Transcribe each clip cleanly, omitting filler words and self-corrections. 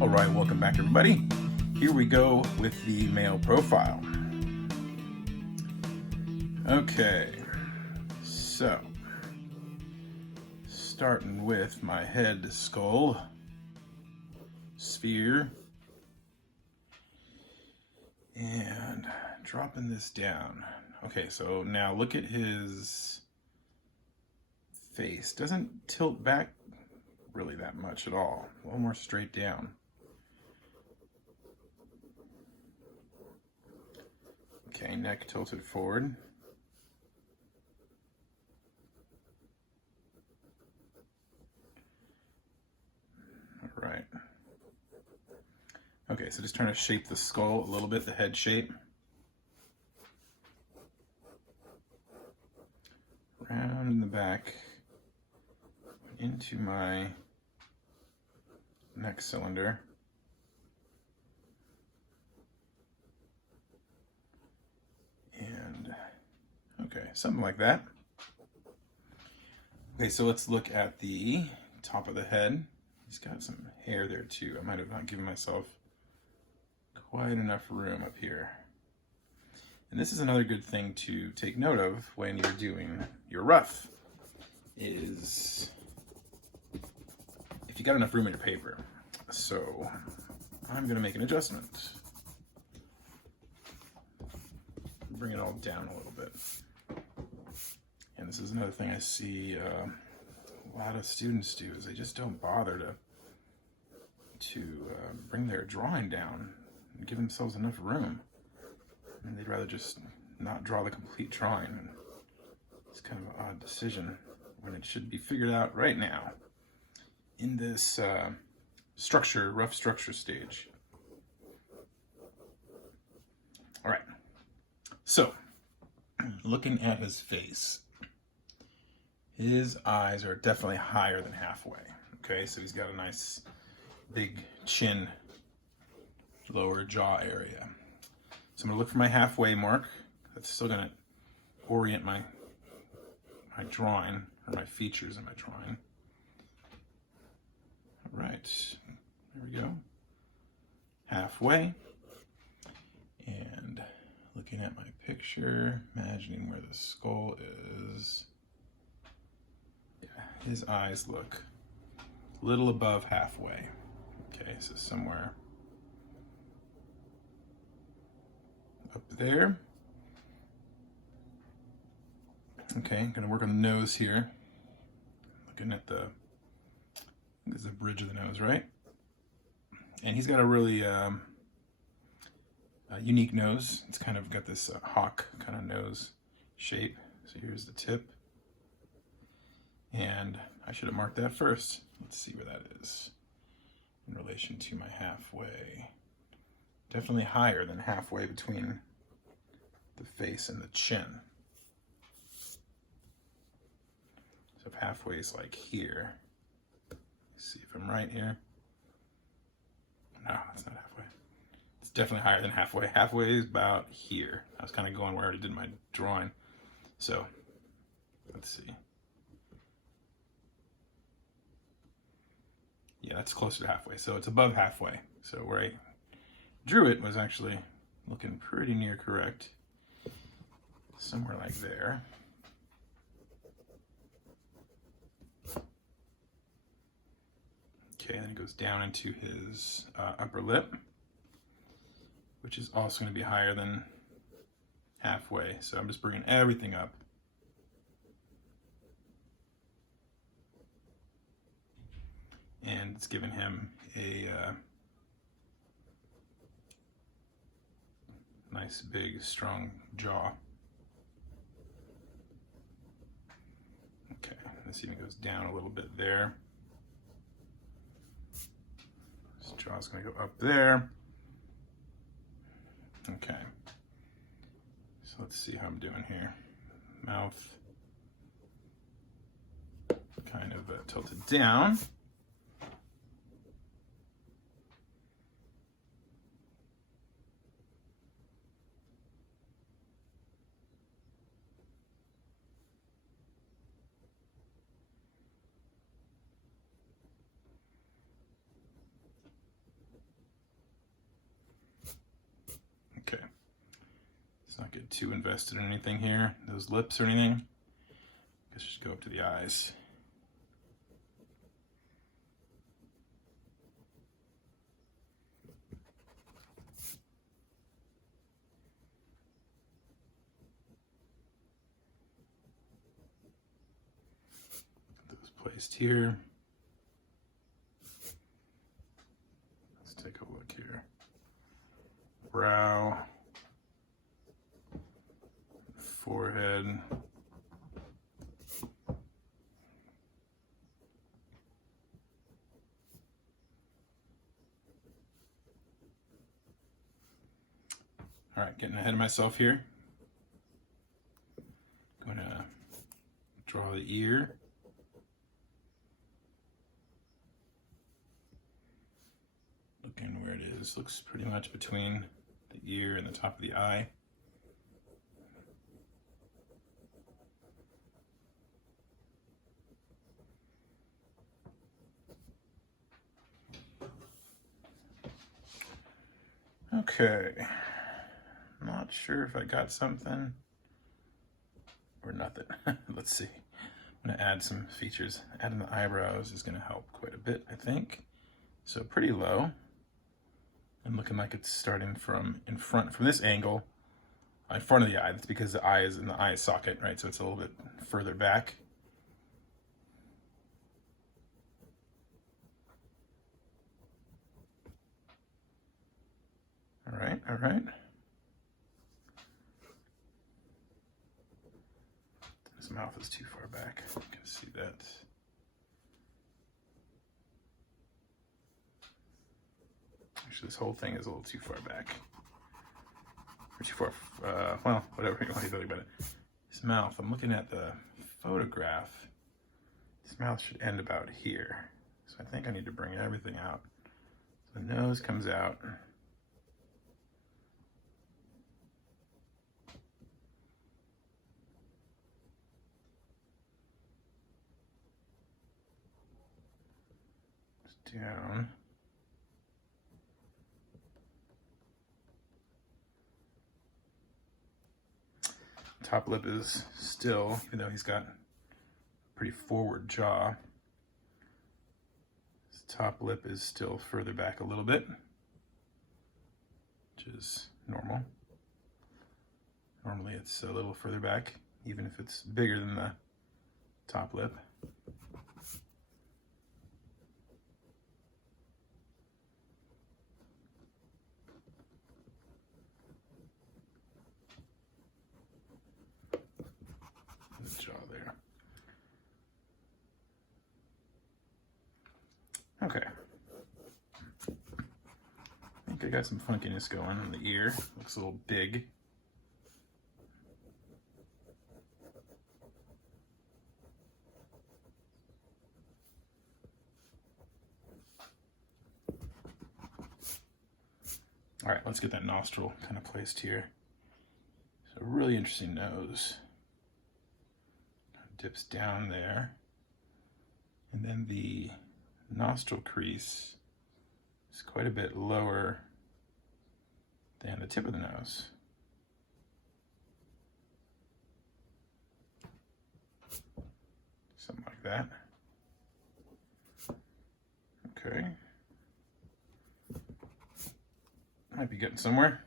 All right, welcome back everybody. Here we go with the male profile. Okay, so starting with my head, skull, sphere, and dropping this down. Okay, so now look at his face. Doesn't tilt back really that much at all. A little more straight down. Okay, neck tilted forward. All right. Okay, so just trying to shape the skull a little bit, the head shape. Round in the back into my neck cylinder. And okay, something like that. Okay, so let's look at the top of the head. He's got some hair there too. I might have not given myself quite enough room up here. And this is another good thing to take note of when you're doing your rough, is if you got enough room in your paper. So I'm gonna make an adjustment. Bring it all down a little bit. And this is another thing I see a lot of students do, is they just don't bother to bring their drawing down and give themselves enough room. And they'd rather just not draw the complete drawing. It's kind of an odd decision when it should be figured out right now in this rough structure stage. All right, so looking at his face, his eyes are definitely higher than halfway. Okay, so he's got a nice big chin, lower jaw area. So I'm gonna look for my halfway mark. That's still gonna orient my drawing, or my features in my drawing. All right, there we go. Halfway. And looking at my picture, imagining where the skull is. Yeah, his eyes look a little above halfway. Okay, so somewhere up there. Okay, I'm gonna work on the nose here. Looking at the, I think this is the bridge of the nose, right? And he's got a really unique nose. It's kind of got this hawk kind of nose shape. So here's the tip. And I should have marked that first. Let's see where that is in relation to my halfway. Definitely higher than halfway between the face and the chin. So if halfway is like here, let's see if I'm right here. No, that's not halfway. It's definitely higher than halfway. Halfway is about here. I was kind of going where I already did my drawing. So let's see. Yeah, that's closer to halfway. So it's above halfway. So where I drew it was actually looking pretty near correct. Somewhere like there. Okay, then it goes down into his upper lip, which is also going to be higher than halfway. So I'm just bringing everything up. And it's giving him a nice, big, strong jaw. Okay, this even goes down a little bit there. This jaw's gonna go up there. Okay, so let's see how I'm doing here. Mouth kind of tilted down. get too invested in anything here, those lips or anything. Let's just go up to the eyes. Those placed here. Let's take a look here. Brow, forehead, all right, getting ahead of myself here. Going to draw the ear. Looking where it is, looks pretty much between the ear and the top of the eye. Okay, not sure if I got something or nothing. Let's see. I'm gonna add some features. Adding the eyebrows is gonna help quite a bit, I think. So pretty low. And looking like it's starting from in front, from this angle, in front of the eye. That's because the eye is in the eye socket, right? So it's a little bit further back. All right, all right. His mouth is too far back. You can see that. Actually, this whole thing is a little too far back. Or too far, well, whatever you want to think about it. His mouth, I'm looking at the photograph. His mouth should end about here. So I think I need to bring everything out. So the nose comes out. Down. Top lip is still, even though he's got a pretty forward jaw, his top lip is still further back a little bit, which is normal. Normally it's a little further back, even if it's bigger than the top lip. Jaw there. Okay. I think I got some funkiness going in the ear. Looks a little big. All right, let's get that nostril kind of placed here. So really interesting nose. Dips down there, and then the nostril crease is quite a bit lower than the tip of the nose. Something like that. Okay. Might be getting somewhere.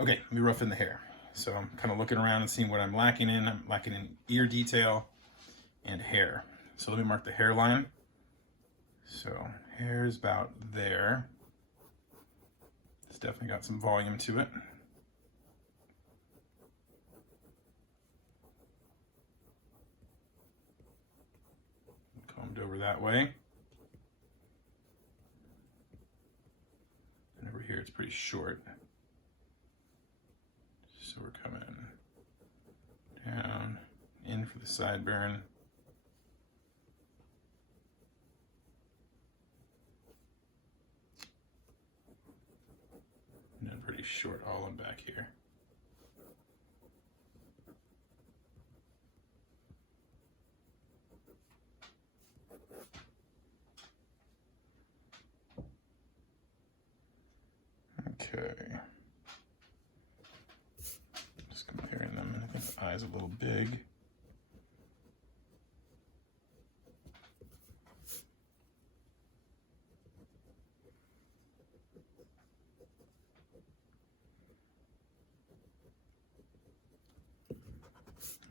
Okay, let me rough in the hair. So I'm kind of looking around and seeing what I'm lacking in. I'm lacking in ear detail and hair. So let me mark the hairline. So hair is about there. It's definitely got some volume to it. Combed over that way. And over here it's pretty short. So we're coming down, in for the sideburn. And then pretty short all in back here. Okay. Just comparing them, and I think the eye's a little big.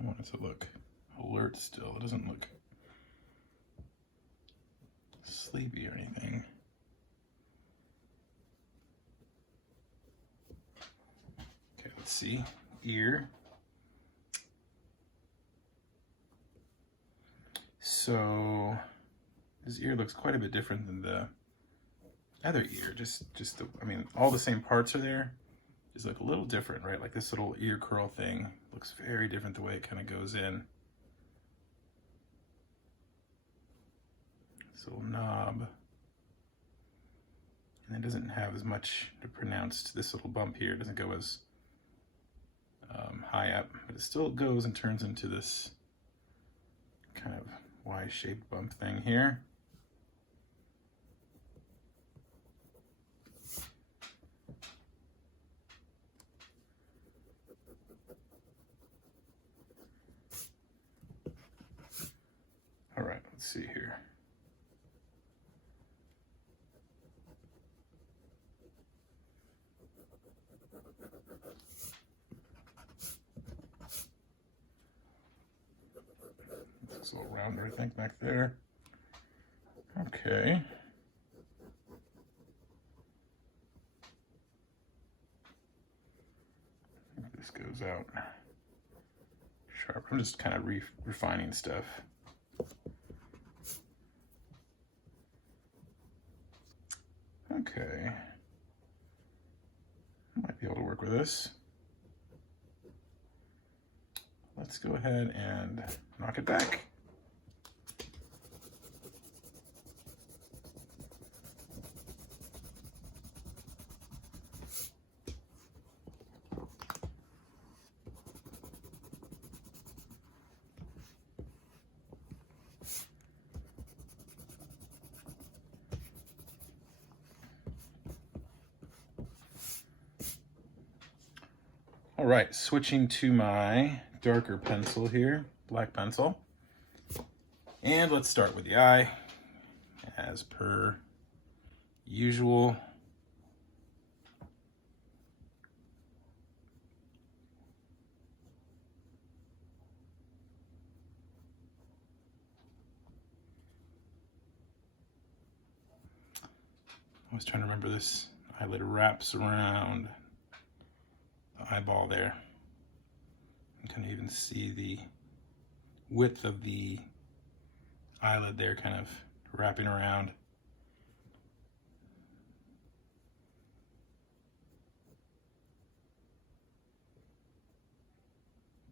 I want it to look alert still. It doesn't look sleepy or anything. Okay, let's see. Ear. So his ear looks quite a bit different than the other ear. I mean, all the same parts are there. Just look a little different, right? Like this little ear curl thing looks very different the way it kind of goes in. This little knob. And it doesn't have as much pronounced, this little bump here doesn't go as high up, but it still goes and turns into this kind of Y-shaped bump thing here. All right, let's see here. It's a little rounder, I think, back there. Okay. This goes out sharp. I'm just kind of refining stuff. Okay. Might be able to work with this. Let's go ahead and knock it back. All right, switching to my darker pencil here, black pencil. And let's start with the eye, as per usual. I was trying to remember this eyelid wraps around the eyeball there. You can even see the width of the eyelid there kind of wrapping around.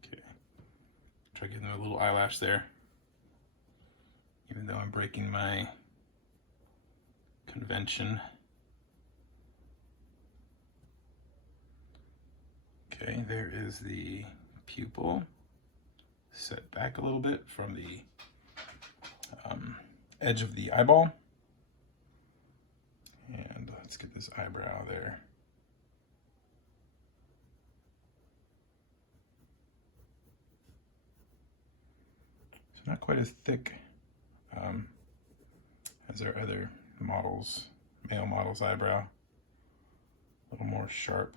Okay, try getting a little eyelash there, even though I'm breaking my convention. Okay, there is the pupil, set back a little bit from the edge of the eyeball. And let's get this eyebrow there. It's not quite as thick as our other models, male model's eyebrow. A little more sharp.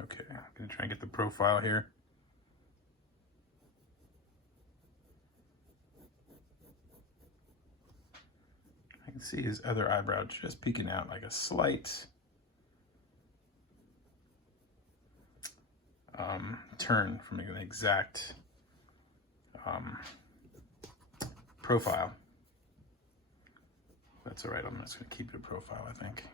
Okay, I'm gonna try and get the profile here. I can see his other eyebrow just peeking out, like a slight turn from an exact profile. That's all right, I'm just gonna keep it a profile, I think.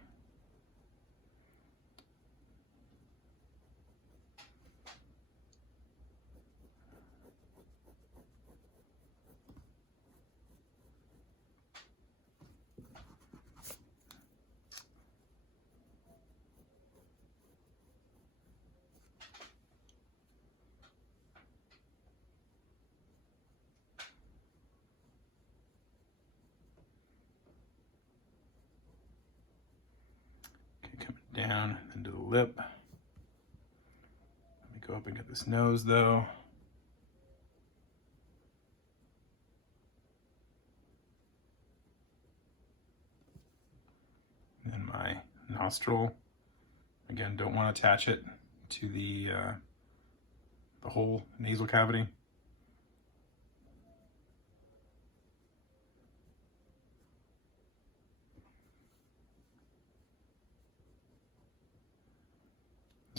down into the lip. Let me go up and get this nose though. And my nostril. Again, don't want to attach it to the whole nasal cavity.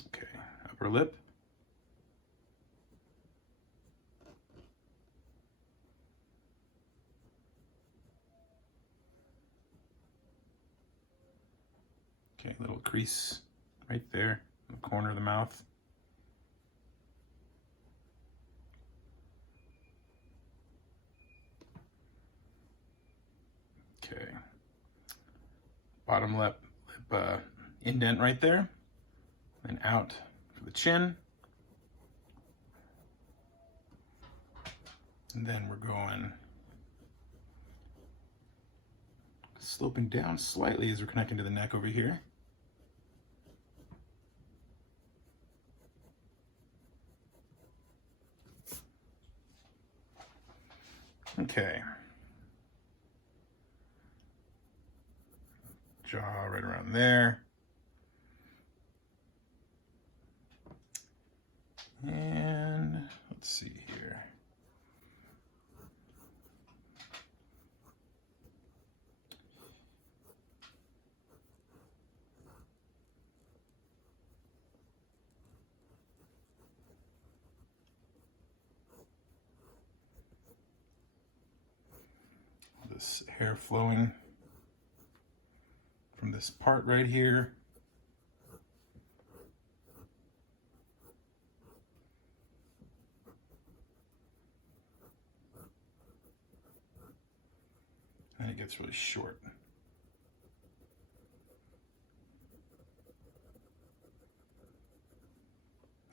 Okay, upper lip. Okay, little crease right there in the corner of the mouth. Okay, bottom lip indent right there, then out for the chin. And then we're going sloping down slightly as we're connecting to the neck over here. Okay. Jaw right around there. And let's see here. This hair flowing from this part right here. And it gets really short.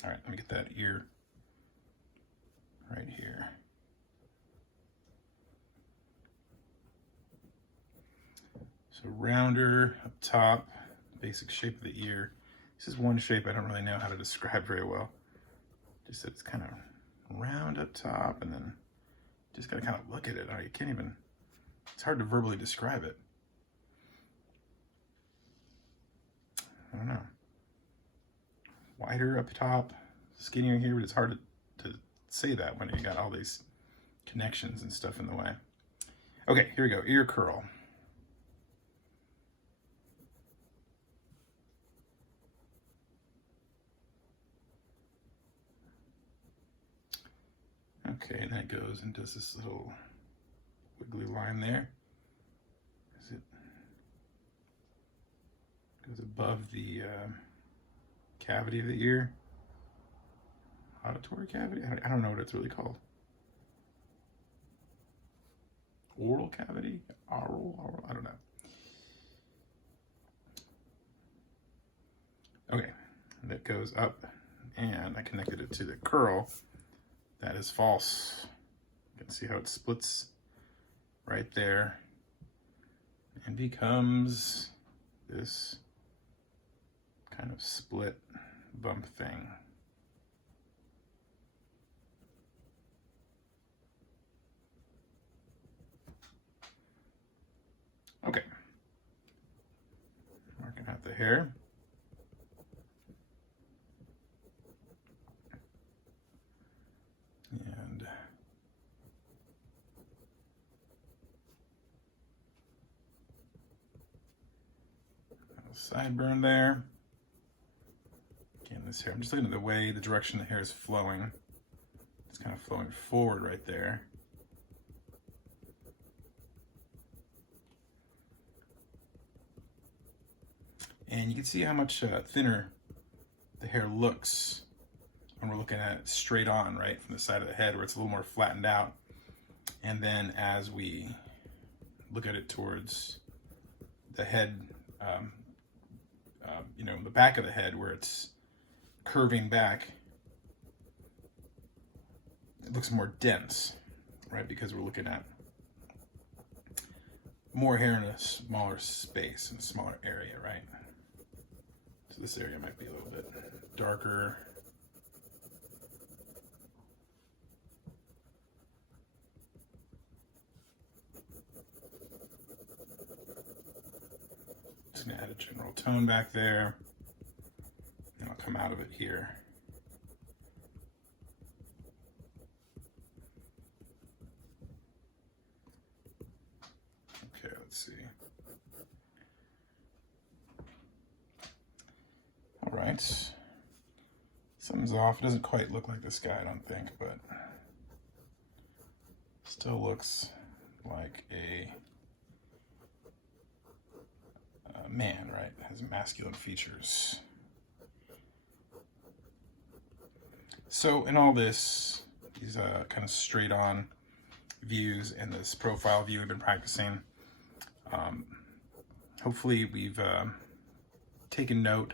All right, let me get that ear right here. So rounder up top, basic shape of the ear. This is one shape I don't really know how to describe very well. Just that it's kind of round up top, and then just gotta kind of look at it. You can't even, it's hard to verbally describe it. I don't know. Wider up top, skinnier here, but it's hard to say that when you got all these connections and stuff in the way. Okay, here we go, ear curl. Okay, and then it goes and does this little wiggly line there. As it goes above the cavity of the ear. Auditory cavity? I don't know what it's really called. Oral cavity? Oral? I don't know. Okay, that goes up, and I connected it to the curl. That is false. You can see how it splits right there and becomes this kind of split bump thing. Okay, marking out the hair. And sideburn there. Again, this hair, I'm just looking at the way, the direction the hair is flowing. It's kind of flowing forward right there. And you can see how much thinner the hair looks when we're looking at it straight on, right, from the side of the head, where it's a little more flattened out. And then as we look at it towards the head, you know, the back of the head where it's curving back, it looks more dense, right, because we're looking at more hair in a smaller space, in a smaller area, right? this area might be a little bit darker. Just gonna add a general tone back there, and I'll come out of it here. Okay, let's see. All right, something's off. It doesn't quite look like this guy, I don't think, but still looks like a man, right? Has masculine features. So in all this, these kind of straight on views and this profile view we've been practicing, hopefully we've taken note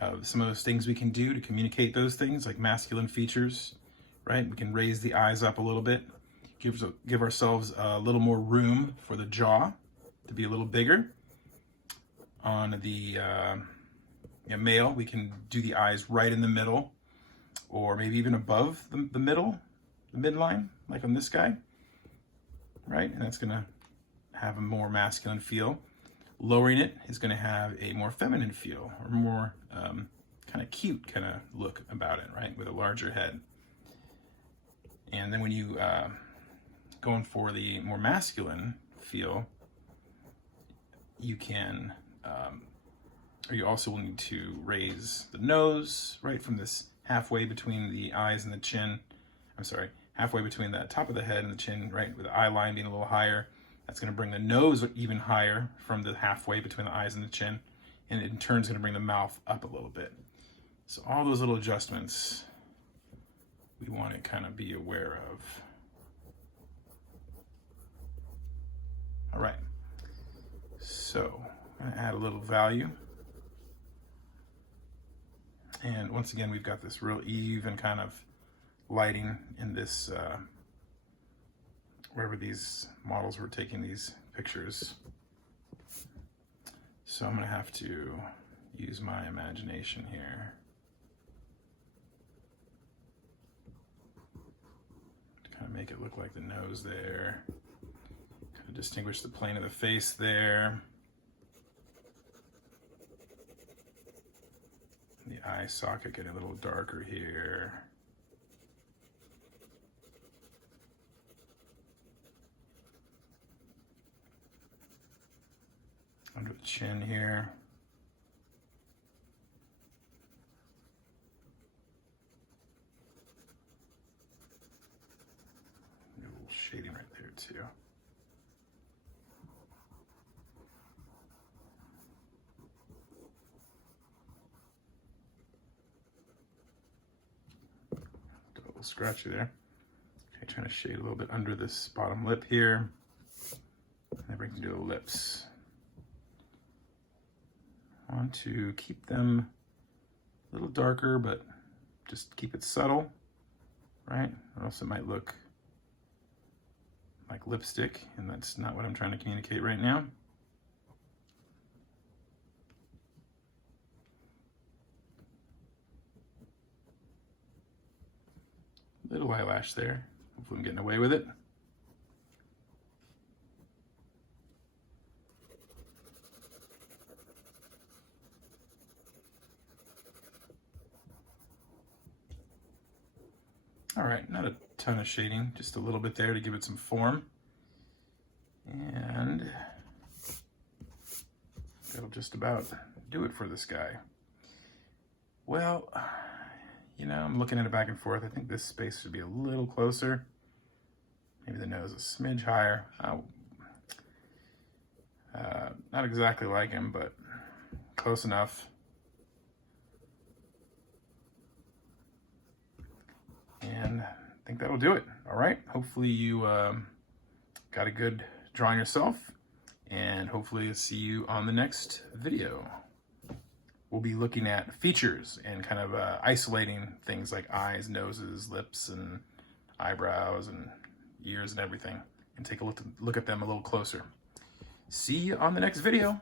of some of those things we can do to communicate those things, like masculine features, right? We can raise the eyes up a little bit, give ourselves a little more room for the jaw to be a little bigger. On the male, we can do the eyes right in the middle, or maybe even above the middle, the midline, like on this guy, right? And that's gonna have a more masculine feel. Lowering it is gonna have a more feminine feel, or more kind of cute kind of look about it, right? With a larger head. And then when you going for the more masculine feel, you can, or you also will need to raise the nose, right, from this halfway between the eyes and the chin. I'm sorry, halfway between the top of the head and the chin, right, with the eye line being a little higher. That's going to bring the nose even higher from the halfway between the eyes and the chin, and it in turn is going to bring the mouth up a little bit. So all those little adjustments we want to kind of be aware of. All right, so I'm going to add a little value. And once again, we've got this real even kind of lighting in this, wherever these models were taking these pictures. So I'm gonna have to use my imagination here to kind of make it look like the nose there, kind of distinguish the plane of the face there. The eye socket getting a little darker here. Under the chin here. A little shading right there too. Double scratchy there. Okay, trying to shade a little bit under this bottom lip here. And then bring it to the lips. I want to keep them a little darker, but just keep it subtle, right? Or else it might look like lipstick, and that's not what I'm trying to communicate right now. Little eyelash there. Hopefully I'm getting away with it. All right, not a ton of shading, just a little bit there to give it some form. And that'll just about do it for this guy. Well, you know, I'm looking at it back and forth. I think this space should be a little closer. Maybe the nose a smidge higher. Not exactly like him, but close enough. And I think that'll do it. All right. Hopefully you got a good drawing yourself, and hopefully see you on the next video. We'll be looking at features and kind of isolating things like eyes, noses, lips, and eyebrows, and ears, and everything, and take a look at them a little closer. See you on the next video.